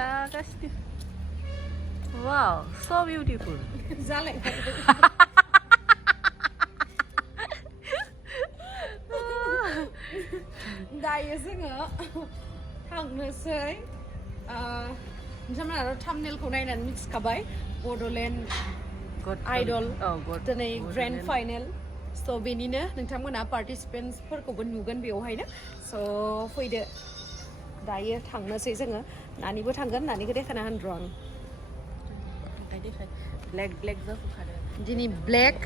लागासिनो वाव so beautiful जालाय दायो जोङो थांनोसै नोंथांमोना थाम्बनेलखौ नायनानै मिथिखाबाय बड'लेण्ड आइडल दिनै ग्रेन्ड फाइनेल स' बेनिनो नोंथांमोना पार्टिसिपेन्ट्सफोरखौबो नुगोन बेवहायनो स' फैदो दायो थांनोसै जोङो नानिबो थांगोन नानिखौ देखायना होनर' आं ब्लेक जाफुखादों दिनै ब्लेक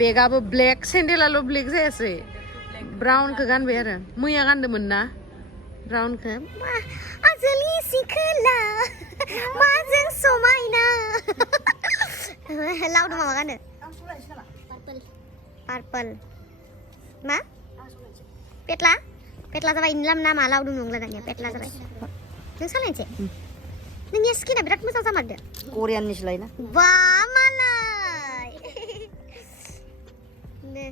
बेगाबो ब्लेक सेन्देलाल' ब्लेक जायासै ब्राउनखौ गानबाय आरो मैया गानदोंमोन ना ब्राउनखौ आजोलि सिखोला माजों समायना लावदुम माबा गानो पार्पल मा पेटला जाबाय इनि नामा लावदुम नंला दानिया पेटला जाबाय नों सालायनोसै नोंनिया स्किना बिराद मोजां जामारदो करियाननिसो लायना बा मालाय दे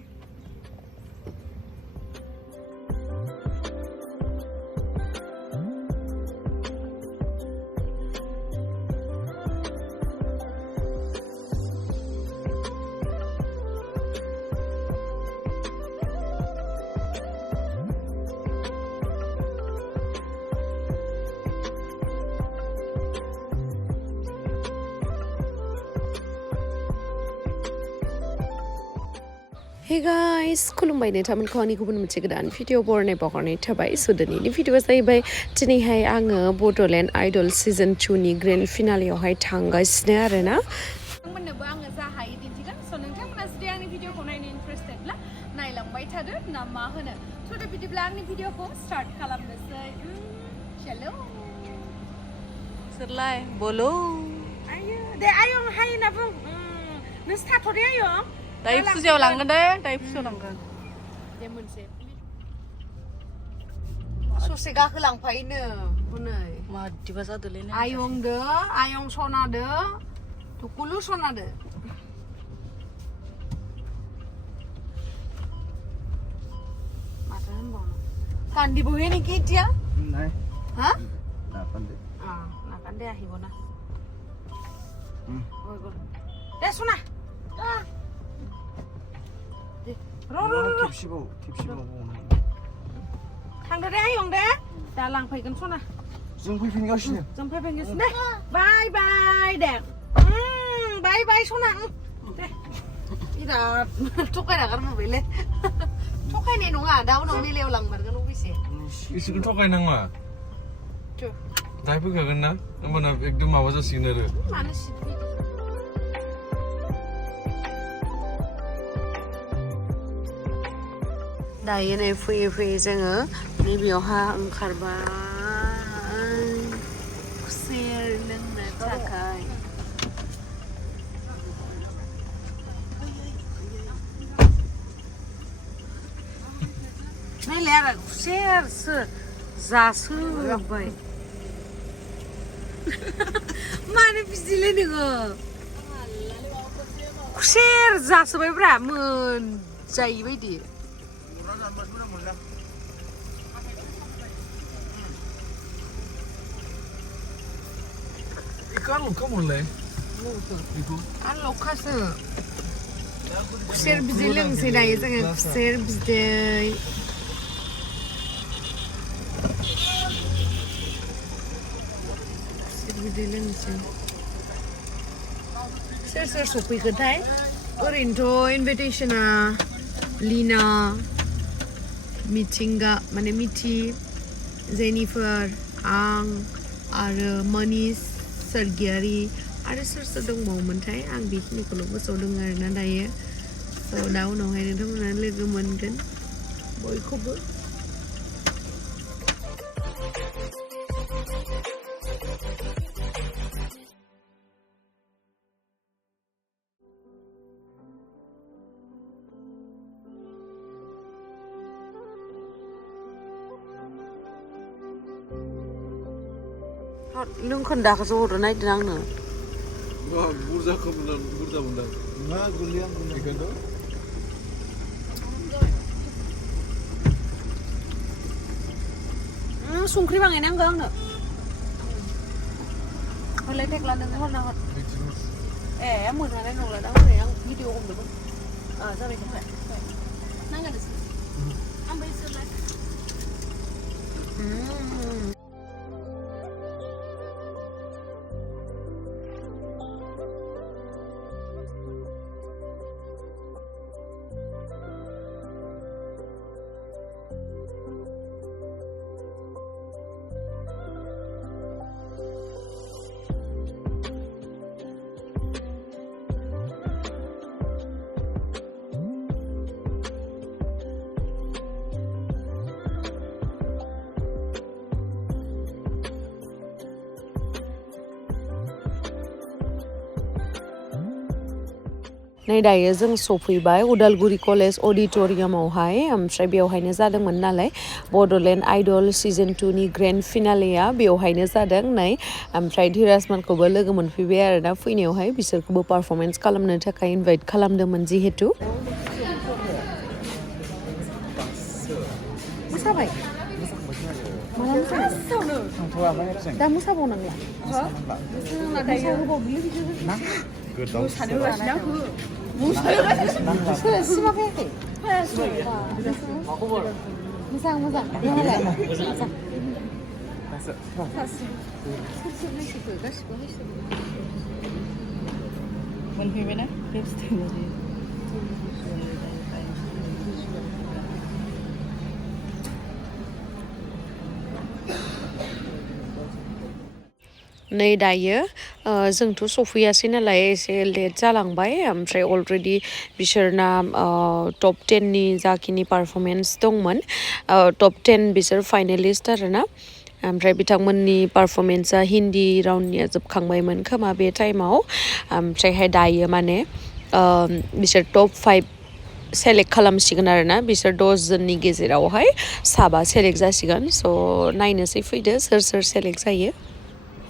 Hey guys, खुलुमबाय नोंथांमोनखौ आंनि गुबुन मोनसे गोदान भिडिअ बरनाय थाबाय स' दिनैनि भिडिअआ जाहैबाय दिनैहाय आङो बड'लेण्ड आइडल सिजन 2 नि ग्रेन्ड फिनालेयावहाय थांगासिनो आरोना नोंथांमोननोबो आङो जा हायो दिन्थिगोन स' नोंथांमोना जुदि आंनि भिडिअखौ नायनो इन्टारेस्टेडब्ला नायलांबाय थादो ना मा होनो थ' बिदिब्ला आंनि भिडिअखौ स्टार्ट खालामनोसै हेलौ सोरलाय बोलो आयो दे आयं हाय होनना बुं नों थाथ'दे आयं दायो फुजायाव लांगोन दे दायो फुजायाव लांगोन दे मोनसे ससे गाखोलांफायोनो हनै मादिबा जादोलै आयंदो आयं सनादो दुकुलु सनादो माथो होनबावनो कान्दिबोहे नेকি এতিয়া নাই হা নাকান্দে নাকান্দে আহিব না হৈ গ'ল দে সনা 팁십오 थांदो दे आयं दे दा लांफैगोन सना जों फैफिनगासिनो दे बाय बाय दे बाय बाय सना दे बिराद थगायना गारबोबायलै थगायनाय नङा दा उनाव मेलायाव लांमारगोन अबेसे इसोरखौ थगायनाङा दाहाय फैखागोन ना होमबाना एकदम माबा जासिगोन आरो मानो सिट दायो नै फैयै जोङो नैबेयावहा ओंखारबाय खुसेर लोंनो थाखाय नायलाय आरो खुसेरसो जासोबाय मानो बिदिलै नोङो खुसेर जासोबायब्रा मोनजायै बायदि Unlokka mulai. Unlokkaसो खुसेर बिदै लोंसै दायो जोङो खुसेर बिदै लोंसै सोर सफैगोनथाय ओरैनोथ' इनभिटेसना लिना मिथिंगा माने मिथि जेनिफार आं आरो मनिस सरगियारि आरो सोर दंबावोमोनथाय आं बेखिनिखौल' गोसोआव दङ आरोना दायो स' दा उनावहाय नोंथांमोना लोगो मोनगोन बयखौबो नों खोन्दाखौसो हरनो नागिरदों आंनो बुरजा मोनदां मा गोरलैया बेखौथ' संख्रि बाङाय नांगौ आंनो Boleh tek lah dengan orang nak. Mau nak nong lah, dah boleh yang video om dulu. Sampai sampai. Nang ada sih. Ambil surat. ในदायो जों सफैबाय उदालगुरि कलेज अडिटोरियामावहाय ओमफ्राय बेवहायनो जादोंमोन नालाय बड'लेण्ड आइडल सीजन 2 नि ग्रेन्ड फिनालेया बेवहायनो जादों नै ओमफ्राय धीराजमोनखौबो लोगो मोनफैबाय आरो ना फैनायावहाय बिसोरखौबो पारफरमेन्स खालामनो थाखाय इनभाइट खालामदोंमोन जिहेतु मोसाबाय माला मोसाबाय दा मोसाबावनांला सिमा फैयाखै मोजां मोजां मोनफैबायना नै दायो जोंथ' सफैयासै नालाय एसे लेट जालांबाय ओमफ्राय अलरेडि बिसोरना टप 10 नि जाखिनि पारफरमेन्स दंमोन टप 10 बिसोर फाइनालिस्ट आरोना ओमफ्राय बिथांमोननि पारफरमेन्सआ हिन्दी राउन्डनिया जोबखांबायमोन खोमा बे टाइमाव ओमफ्रायहाय दायो माने बिसोर टप 5 सेलेक्ट खालामसिगोन आरोना बिसोर 10 जननि गेजेरावहाय साबा सेलेक्ट जासिगोन स' नायनोसै फैदो सोर सोर सेलेक्ट जायो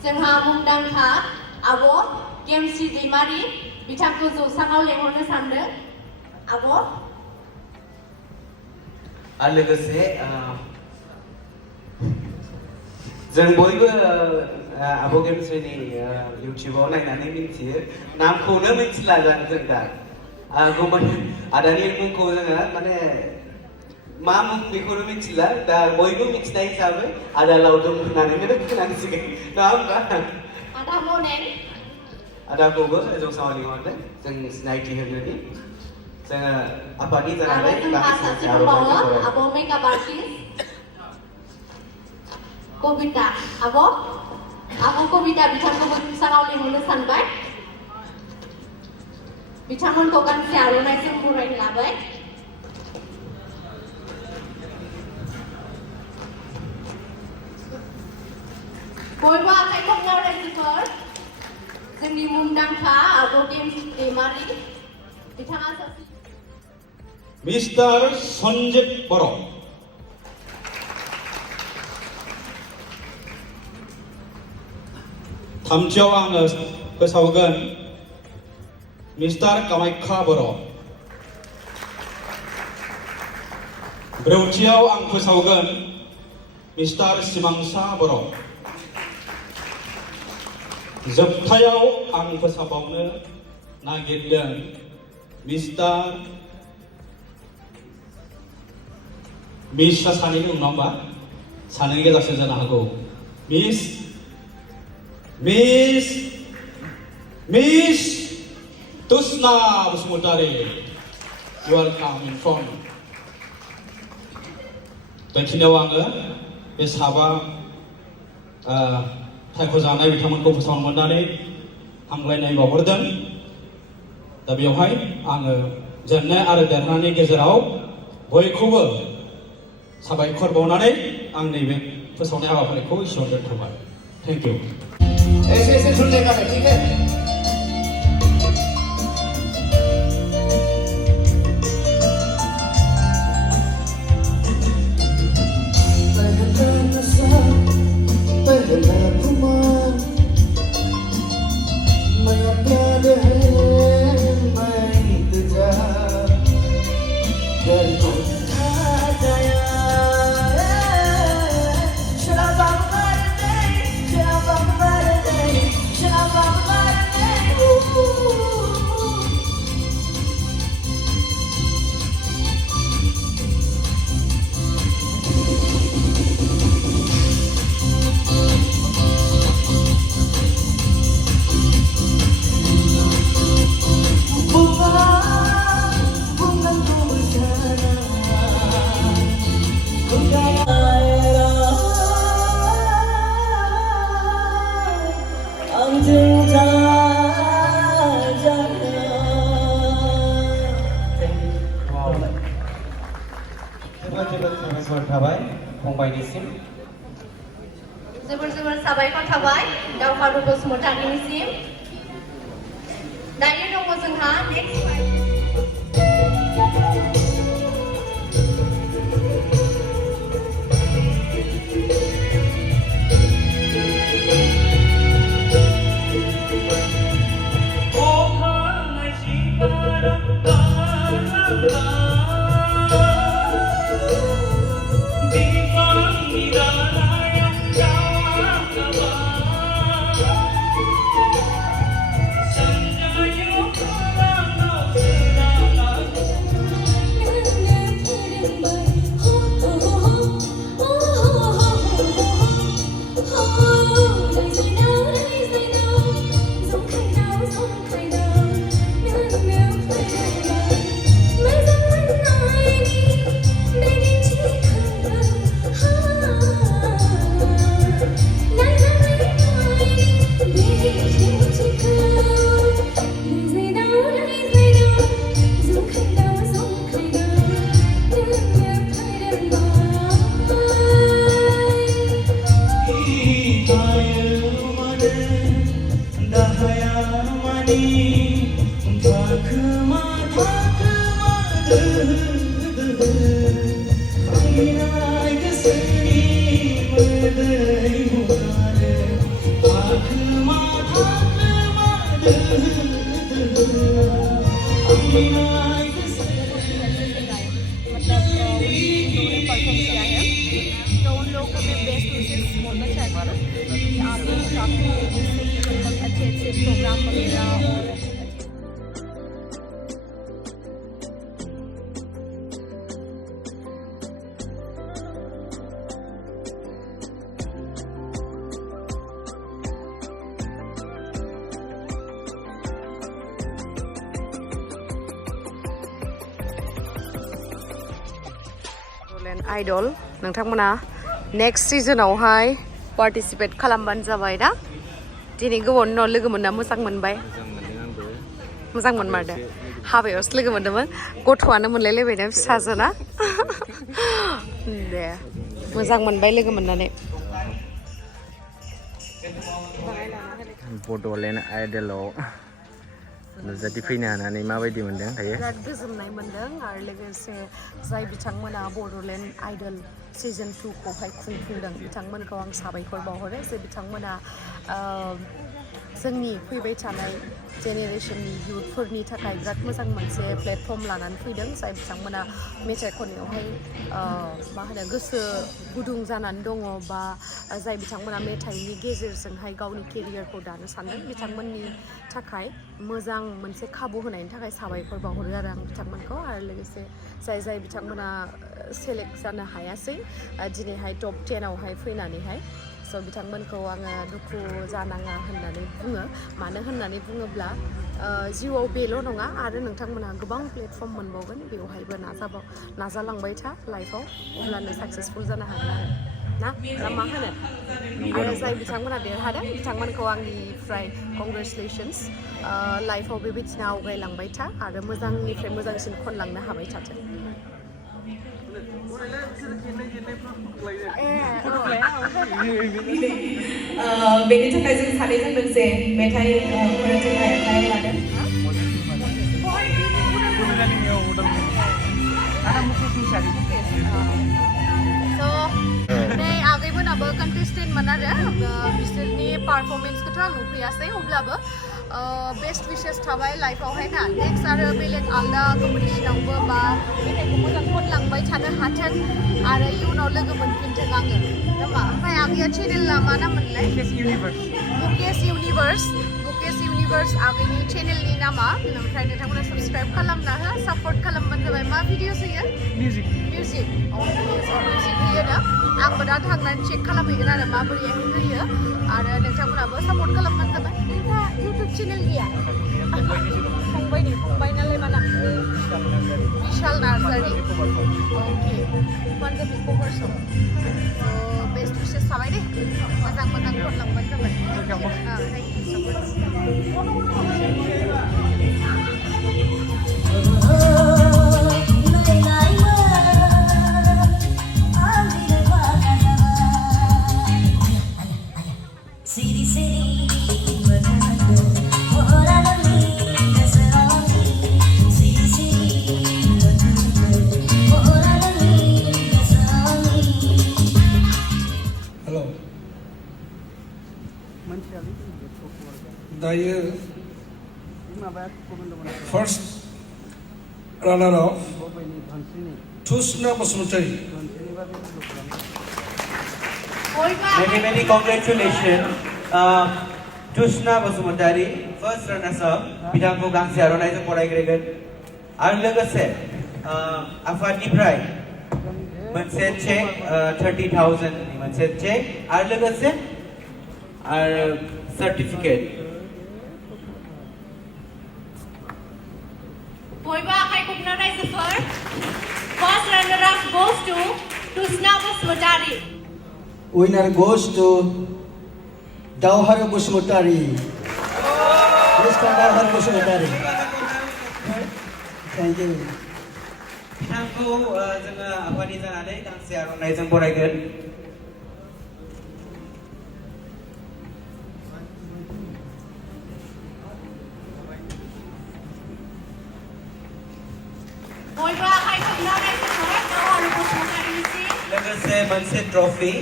जोंहा मुंदांखा आब' गेमस्रि दैमारि बिथांखौ जौसाङाव लेंहरनो सानदों आब' आरो लोगोसे जों बयबो आब' गेमस्रिनि इउटिउबाव नायनानै मिथियो नामखौनो मिथिला जों दा गुबुन आदानि मुंखौ जोङो माने मा मुं बेखौनो मिथिला दा बयबो मिथिनाय हिसाबै आदा लावदुम होननानैनो खोनांसिगोन नङा होमबा आदा मनेन आदाखौबो जौसाङाव लिंहरदों जों सिनायथि होनोनि जोङो आफादनि जानानै आब' मेकआप आर्टिस्ट कबिता आब' कबिता बिथांखौबो जौसाङाव लिंहरनो सानबाय बिथांमोनखौ गांसे आर'नाइजों बरायनो लाबाय बयबो आखाइ खबनाव रायजोफोर जोंनि मुंदांखा आब' गेमस्रि दैमारि बिथाङा सासे मिस्टार सन्जिब बर' थामथियाव आङो फोसावगोन मिस्टार कामाख्या बर' ब्रैथियाव आं फोसावगोन मिस्टार सिमांसा बर' जोबथायाव आं फोसावबावनो नागिरदों मिस्टार मिसआ सानैनि उनाव होमबा सानैनि गेजेरसो जानो हागौ miss Tusna Basumatary welcome in front बेखिनियाव आङो बे साबा सायख'जानाय बिथांमोनखौ फोसावनो मोननानै हामलायनाय बावहरदों दा बेवहाय आङो जेननाय आरो देरहानायनि गेजेराव बयखौबो साबायखर बावनानै आं नैबे फोसावनाय हाबाफारिखौ एसेयावनो दोनथ'बाय थेंक इउ ऐसे सुन लेगा ठीक है Should I बसुमतारिनिसिम जोबोर साबायखर थाबाय दावहारु बसुमतारिनिसिम दायो दङ जोंहा Bodoland Idol नोंथांमोना नेक्स्ट सिजनावहाय पार्टिसिपेट खालामबानो जाबाय ना दिनै गोबावनि उनाव लोगो मोनना मोजां मोनबाय मोजां मोनमारदो हाबायावसो लोगो मोनदोंमोन गथ'आनो मोनलायलायबायना फिसाजोना दे मोजां मोनबाय लोगो मोननानै बड'लेण्ड आइडलाव नुजाथि फैनो हानानै माबायदि मोनदों दायो बिराद गोजोननाय मोनदों आरो लोगोसे जाय बिथांमोना बड'लेण्ड आइडल season 2 खौहाय खुंफुंदों बिथांमोनखौ आं साबायखर बावहरो जे बिथांमोना जोंनि फैबाय थानाय जेनेरेशननि युथफोरनि थाखाय बिराद मोजां मोनसे प्लेटफर्म लानानै फैदों जाय बिथांमोना मेथाइ खननायावहाय मा होनो गोसो गुदुं जानानै दङ बा जाय बिथांमोना मेथाइनि गेजेरजोंहाय गावनि केरियारखौ दानो सानदों बिथांमोननि थाखाय मोजां मोनसे खाबु होनायनि थाखाय साबायखर बावहरो आरो आं बिथांमोनखौ आरो लोगोसे जाय बिथांमोना सेलेक्ट जानो हायासै दिनैहाय टप 10 आवहाय फैनानैहाय स' बिथांमोनखौ आङो दुखु जानाङा होननानै बुङो मानो होननानै बुङोब्ला जिउआव बेल' नङा आरो नोंथांमोनहा गोबां प्लेटफर्म मोनबावगोन बेवहायबो नाजालांबाय था लाइफआव अब्लानो साक्सेसफुल जानो हागोन आरो ना मा होनो आरो जाय बिथांमोना देरहादों बिथांमोनखौ आंनिफ्राय कंग्रेचुलेसन्स लाइफआव बेबायदिनो आवगायलांबाय था आरो मोजांनिफ्राय मोजांसिन खनलांनो हाबाय थाथों बेनि थाखाय जों सानैजों लोगोसे मेथाइ खननो थाखाय आखायाव लादों नै आगैमोनाबो कन्टेस्टेन्टमोन आरो बिसोरनि पारफरमेन्सखौथ' आं नुफैयासै अब्लाबो बेस्ट विशेस थाबाय लाइफआवहाय ना नेक्स्ट आरो बेलेग आलदा कम्पिटिसनावबो बा मेथाइखौ मोजां खनलांबाय थानो हाथों आरो इयुनाव लोगो मोनफिनथों आङो नामा ओमफ्राय आगैया चेनेला मा नाम मोनलाय मुकेश इउनिभार्स आगैनि चेनेलनि नामा ओमफ्राय नोंथांमोना साबस्क्राइब खालामना हो सापर्ट खालामबानो जाबाय मा भिडिअस होयो मिउजिक होयो ना आंबो दा थांनानै चेक खालामहैगोन आरो माबोरैहाय होयो आरो नोंथांमोनाबो सापर्ट खालामबानो जाबाय नोंहा इउटुब चेनेल गैया फंबाय नालाय मा नाम विशाल नार्जारि अके पान्जाबि कभार सं बेस्ट विशेस थाबाय दे मोजां खनलांबानो जाबाय थेंक इउ सो माच Hello. दायो first runner-up Tusna Basmutari. Many congratulations. Tusna Basmutari, first runner-up. Bidangko gangsi aronai se porai gregan. Ar logose afadi prize. Manse check 30,000. Manse check. Ar logose ar certificate. Boiba kay kupna rai se first runner-up goes to Tusna Basmutari. Winner goes to Daoharu Basmutari. Mr. Daoharu Basmutari. Thank you. Bidangko जोङो afadi जानानै gangsi aronai जों बरायगोन. Boiba kay kupna rai se Daoharu Basmutari si. लोगोसे मोनसे trophy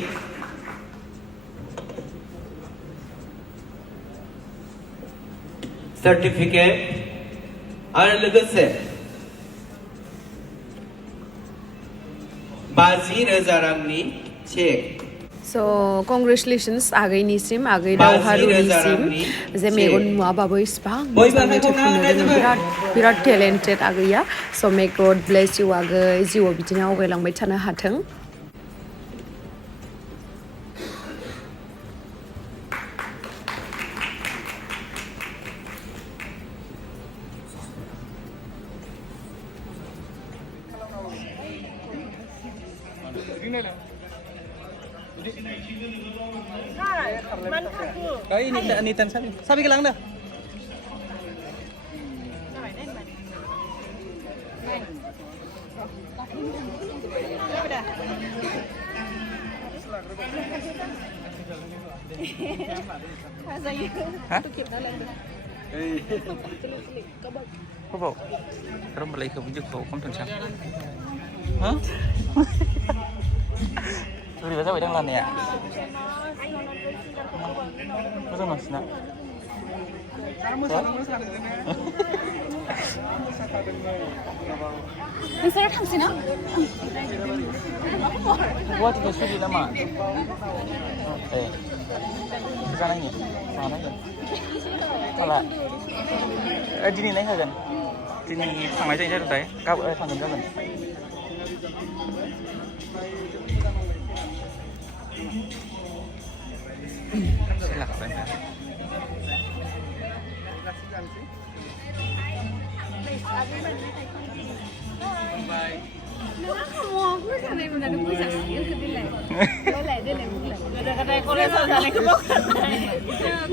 certificate आरो लोगोसे 50,000 रांनि check So congratulations आगैनिसिम आगै दावहारुनिसिम जे मेगन नुवाबाबो इसिबां मोजां मेथाइ खननो रोङो बिराद टेलेन्टेड आगैया so may God bless you आगै जिउआव बिदिनो आवगायलांबाय थानो हाथों Ini tan sabi ka lang na. Hả? Có bộ. Cái đó mà lấy không dứt bộ không thành sao. Hả? Tôi đi vào vậy đang làm nè. Có sao mà नोंसोरो थांसै ना गुवाहाटीखौ सुदि नामा ए जानायनि मानायगोन माला दिनै नायहोगोन दिनै थांनाय जायो जादोंथाय गाबोन थांगोन गाबोन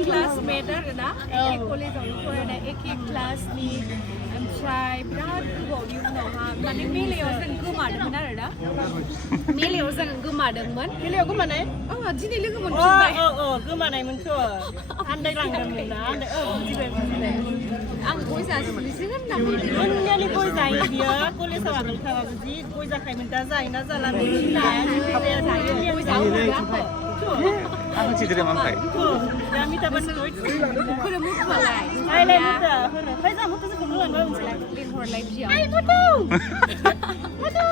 क्लासमेट आरोना कलेजावनो फरायनाय एखे क्लासनि ओमफ्राय बिराद गोबावनि उनावहा माने मेलायाव जों गोमादोंमोन आरोना मेलायाव जों गोमादोंमोन मेलायाव गोमानाय दिनै लोगो मोनफिनबाय गोमानायमोनथ' आन्दायलांदोंमोन ना बुजिबाय आं गय जासिनोसै होनना मोननायालाय गय जायो बियो कलेजाव आगोल थाबाबो जि गय जाखायोमोन दा जायोना जाला मिथिला गय जायो Aku cerita dengan Mampai. Ya minta bantuan. Kuda mutualah. Ayo minta. Hai kamu tuh sebelum lalu misalnya lihat live dia. Ayo foto. Foto.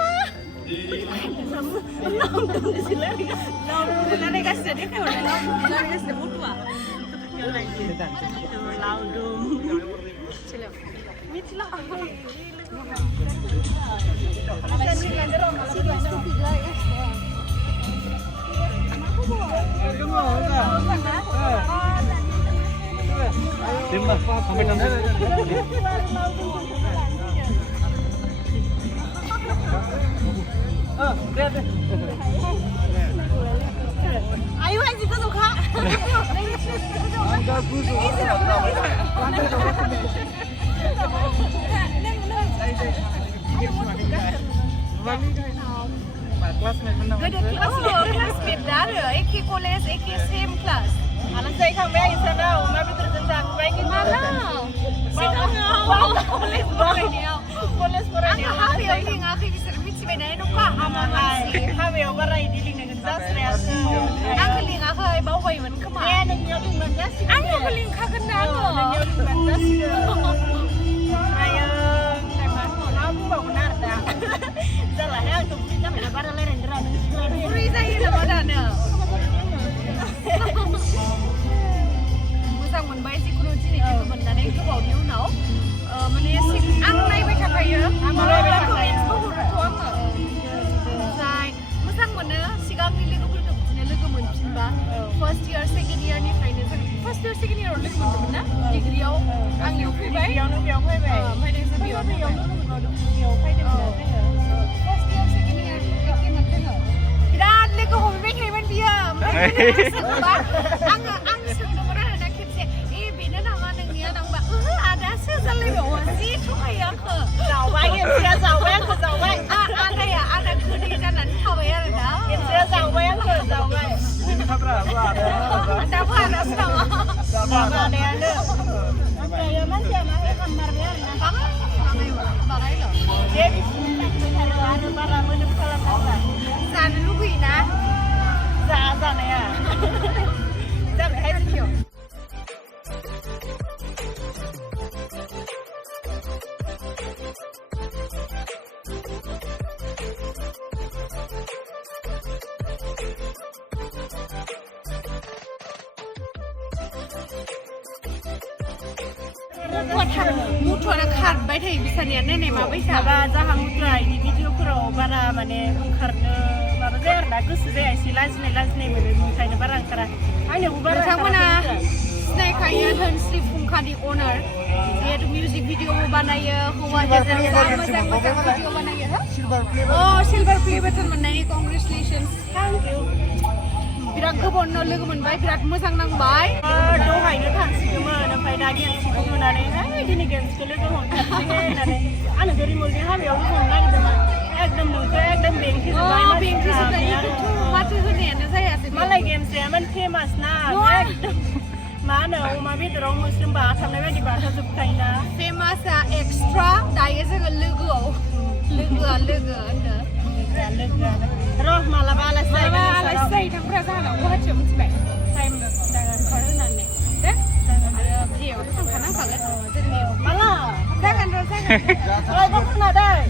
Nonton di sini. Nonton nanti kasih dia kan orang nanti kasih mutua. Laudum. Sila. Mitla. Sampai nanti. Ayo aja ke suka. Classmate dah, एक ही college, एक ही same class. Anak जायखांबाय आं सानाव अमा बेदरजों जाबाय माला सिगाङाव college फरायनायाव हाबायाव लिङाखै बिसोर मिथिबायना नखा हामालाय हाबायाव बारा इदि लिंनो जास्रायासै आंखौ लिङाखै बावबायमोन खोमा नोंनियाव लिंबानो जासिगोन आंनियावबो लिंखागोन ना नोंनियाव लिंबानो जासिगोन आयो मा बुंबावगोन आरो दा जालाहाय आंथ' बुरि जाबायना बारा रायलायनो रोङा नों बुरि जायो नामा दानो मोजां मोनबाय जिखुनु दिनै लोगो मोननानै गोबावनि उनाव माने आं नायबाय थाखायो कमेन्ट्सबो हरोथ' आङो ओमफ्राय मोजां मोनो सिगांनि लोगोफोरखौ बिदिनो लोगो मोनफिनबा फार्स्ट इयार सेकेन्ड इयारनिफ्रायनो जों फार्स्ट इयार सेकेन्ड इयाराव लोगो मोनदोंमोन ना डिग्रियाव आंनियाव फैबाय बेयाव फैबाय ओमफ्राय नोंसोर बेयाव फैदोंमोन जोङो फार्स्ट इयार सेकेन्ड इयार एखेमोन जोङो बिराद लोगो हमबाय थायोमोन बियो ओमफ्राय आं सोंदोंमोन आरोना खेबसे बेनो नामा नोंनिया नांबा आदासो जालायबावो जि थगायो आंखो जावबाय खेबसेया जावबाय आंखो जावबाय आदा गोदै जानानै थाबाय आरोना खेबसेया जावबाय आंखो जावबाय दाबो आदासो नामा दाबो आदायानो ओमफ्राय मानसिया मा खालाममारबाय आरोना बाङायल' दे बिसिनि आरो बारा मोदोम खालामनांला जानो लुगैयोना जानाया जाबायहाय भिडिअ मुथुआनो खारबाय थायो बिसानिया नायनाय माबायसा माबा जाहा मुथुआ इदि भिडिअफोराव बारा माने ओंखारनो माबा जाया आरोना गोसो जाया एसे लाजिनाय मोनो बेनिखायनो बारा ओंखारा आंनियावबो बारा बिथांमोना सिनायखायो धोनस्रि फुंखानि अनार जिहेतु मिउजिक भिडिअबो बानायो हौवा मोजां भिडिअ बानायो सिलभार प्ले बाटन मोननायनि कंग्रेचुलेसन्स थेंक इउ बिराद गोबाव उनाव लोगो मोनबाय बिराद मोजां नांबाय दहायनो थांसिगौमोन ओमफ्राय दा गेम्सखौ नुनानै दिनै गेम्सखौ लोगो हमथारसिगोन होननानै आंनो रिमलनि हाबायाव लोगो हमनो नागिरदोंमोन एकदम नोंखौ एकदम बेंखिजोब्बाय माथो होनायानो जायासै मालाय गेम्सआ माने फेमास ना एकदम मा होनो अमा बेदराव मोस्रोम बाथाबनाय बायदि बाथाबजोबखायोना फेमासआ एक्सट्रा दायो जोङो लोगोआ लोगो होनो र' मालाबा आलासि जायो थांग्रा जाहोनाव गुवाहाटियाव मिथिबाय टाइम ओंखार होनानै दे आरो भिडिअआवथ' थांखानांखागोन जोंनि माला जागोन र' खोनादों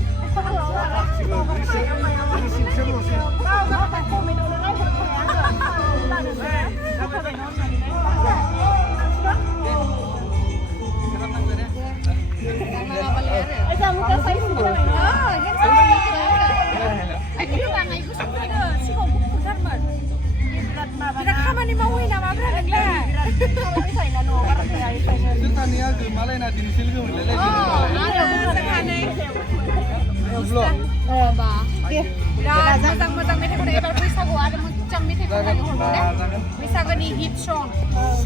खामानि मावै नामा जोंहानिया गोमालायना दिनैसो लोगो मोनलायलाय मोजां मेथाइ खनो एबार बैसागु आरो मोजां मेथाइ खननानै बैसागुनि हिट सं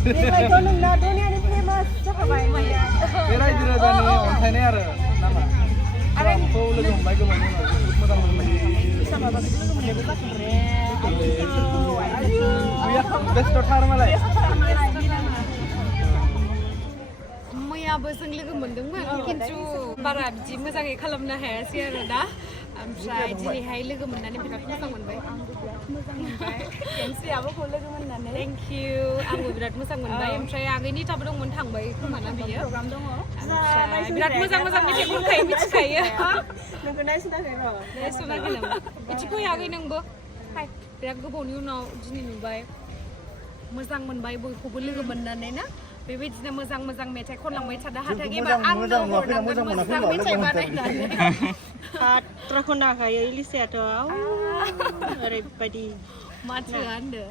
बेबायथ' नोंना दुनियानि फेमास जाखाबाय रायजो राजानि अनसायनाय आरो नामा आंखौ लोगो हमबाय गोबांनि उनाव मोजां मोनबाय माबाखौ लोगो मोननायबो जाथों बेस्थ'थार मालाय मैयाबो जों लोगो मोनदोंमोन खिन्थु बारा बिदि मोजाङै खालामनो हायासै आरो दा ओमफ्राय दिनैहाय लोगो मोननानै बिराद मोजां मोनबाय एमसिआबोखौ लोगो मोननानै थेंक इउ आंबो बिराद मोजां मोनबाय ओमफ्राय आगैनि थाबो दंमोन थांबाय खोमाना बियो प्रग्राम दङ बिराद मोजां मेथाइ खनखायो मिथिखायो नोंखौ नायसनाखै नामा बिदिखौ आगै नोंबो बिराद गोबावनि उनाव दिनै नुबाय मोजां मोनबाय बयखौबो लोगो मोननानै ना बेबायदिनो मोजां मेथाइ खनलांबाय थानो हाथों एबा आंनो हरनांगोन मोजां मेथाइ बानायनानै बाथ्रा खननाखायो इलिसायाथ' ओरैबायदि माथोआ होनदो